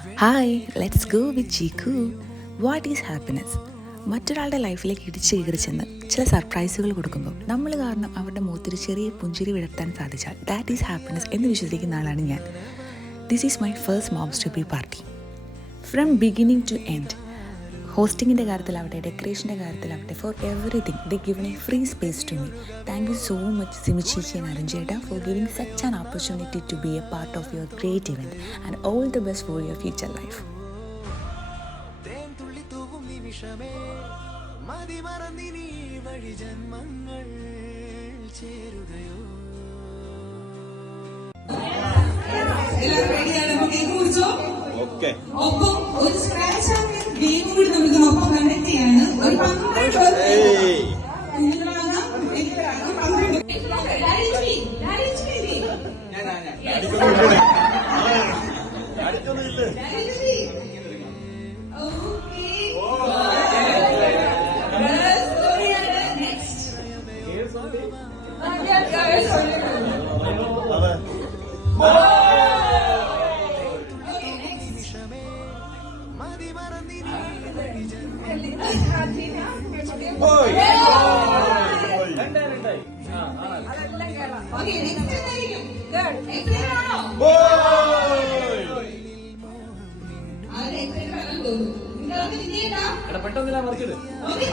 Hi, let's go with Cheeku. What is happiness? മറ്റൊരാളുടെ ലൈഫിലേക്ക് ഇടിച്ചു കയറി ചെന്ന് ചില സർപ്രൈസുകൾ കൊടുക്കുമ്പോൾ നമ്മൾ കാരണം അവരുടെ മുഖത്തൊരു ചെറിയ പുഞ്ചിരി വിടർത്താൻ സാധിച്ചാൽ ദാറ്റ് ഈസ് ഹാപ്പിനെസ് എന്ന് വിശ്വസിക്കുന്ന ആളാണ് ഞാൻ. This is my first moms to be party. From beginning to end, ഹോസ്റ്റിങ്ങിൻ്റെ കാര്യത്തിലാവട്ടെ, ഡെക്കറേഷൻ്റെ കാര്യത്തിലാവട്ടെ, for everything they given a free space to me. Thank you so much Simi ചേച്ചി ആൻഡ് അരുൺ ചേട്ടാ for giving such an opportunity to be a part of your great event and all the best for your future life. ഒപ്പം ഒരു scratch game കൂടി നമുക്ക് ഒപ്പം conduct ചെയ്യാണ്. ഒരു 12 പെട്ടെന്നില്ല മറിച്ചത്. Okay,